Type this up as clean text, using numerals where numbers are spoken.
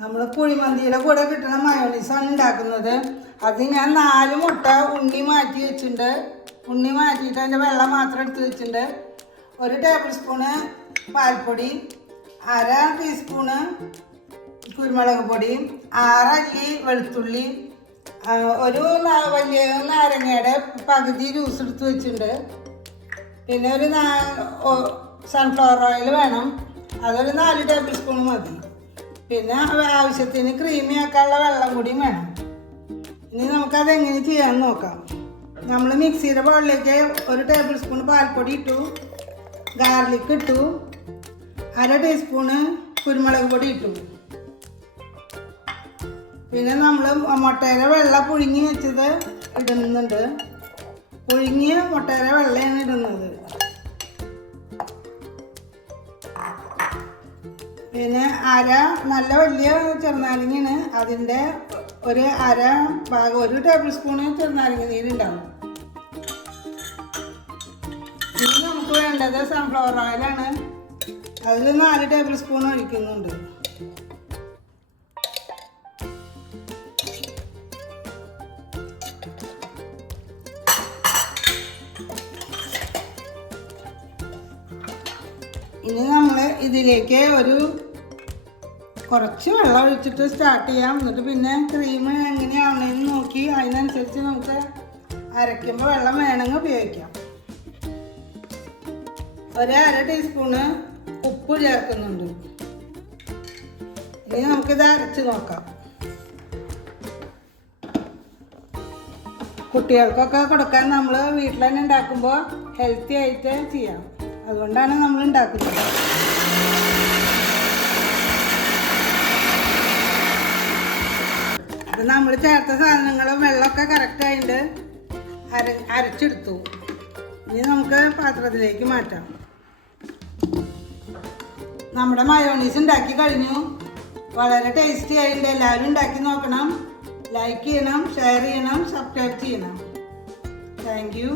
നമ്മൾ കുഴിമന്തിയുടെ കൂടെ കിട്ടുന്ന മയോണീസാണ് ഉണ്ടാക്കുന്നത്. അത് ഞാൻ 4 മുട്ട ഉണ്ണി മാറ്റി വെച്ചിട്ടുണ്ട്. ഉണ്ണി മാറ്റിയിട്ട് അതിൻ്റെ വെള്ളം മാത്രം എടുത്ത് വെച്ചിട്ടുണ്ട്. 1 ടേബിൾ സ്പൂണ് പാൽപ്പൊടി, 1/2 ടീസ്പൂണ് കുരുമുളക് പൊടി, 6 അല്ലി വെളുത്തുള്ളി, ഒരു വലിയ നാരങ്ങയുടെ പകുതി ജ്യൂസ് എടുത്ത് വെച്ചിട്ടുണ്ട്. പിന്നെ ഒരു സൺഫ്ലവർ ഓയിൽ വേണം, അതൊരു 4 ടേബിൾ സ്പൂൺ മതി. പിന്നെ ആവശ്യത്തിന് ക്രീമി ആക്കാനുള്ള വെള്ളം കൂടിയും വേണം. ഇനി നമുക്കതെങ്ങനെ ചെയ്യാമെന്ന് നോക്കാം. നമ്മൾ മിക്സിയുടെ ബൗളിലേക്ക് 1 ടേബിൾ സ്പൂൺ പാൽപ്പൊടി ഇട്ടു, ഗാർലിക് ഇട്ടു, 1/2 ടീസ്പൂണ് കുരുമുളക് പൊടി ഇട്ടു. പിന്നെ നമ്മൾ മുട്ടയുടെ വെള്ള പുഴുങ്ങി വെച്ചത് ഇടുന്നുണ്ട്. പുഴുങ്ങിയ മുട്ടയുടെ വെള്ളയാണ് ഇടുന്നത്. പിന്നെ നല്ല വലിയ ചെറുനാരങ്ങയാണ്, അതിൻ്റെ ഒരു 1 ടേബിൾ സ്പൂണ് ചെറുനാരങ്ങ നീരുണ്ടാവും. ഇനി നമുക്ക് വേണ്ടത് സൺഫ്ലവർ ഓയിലാണ്. അതിൽ 4 ടേബിൾ സ്പൂൺ ഒഴിക്കുന്നുണ്ട്. ഇനി നമ്മൾ ഇതിലേക്ക് കുറച്ച് വെള്ളം ഒഴിച്ചിട്ട് സ്റ്റാർട്ട് ചെയ്യാം. എന്നിട്ട് പിന്നെ ക്രീം എങ്ങനെയാവണമെന്ന് നോക്കി അതിനനുസരിച്ച് നമുക്ക് അരയ്ക്കുമ്പോൾ വെള്ളം വേണമെങ്കിൽ ഉപയോഗിക്കാം. 1/2 ടീസ്പൂണ് ഉപ്പ് ചേർക്കുന്നുണ്ട്. ഇനി നമുക്കിത് അരച്ച് നോക്കാം. കുട്ടികൾക്കൊക്കെ കൊടുക്കാൻ നമ്മൾ വീട്ടിൽ തന്നെ ഉണ്ടാക്കുമ്പോൾ ഹെൽത്തി ആയിട്ട് ചെയ്യാം. അതുകൊണ്ടാണ് നമ്മൾ ഉണ്ടാക്കുന്നത്. അപ്പം നമ്മൾ ചേർത്ത സാധനങ്ങളും വെള്ളമൊക്കെ കറക്റ്റായിട്ട് അരച്ചെടുത്തു. ഇനി നമുക്ക് പാത്രത്തിലേക്ക് മാറ്റാം. നമ്മുടെ മയോണീസ് ഉണ്ടാക്കി കഴിഞ്ഞു. വളരെ ടേസ്റ്റി ആയിട്ട് എല്ലാവരും ഉണ്ടാക്കി നോക്കണം. ലൈക്ക് ചെയ്യണം, ഷെയർ ചെയ്യണം, സബ്സ്ക്രൈബ് ചെയ്യണം. Thank you.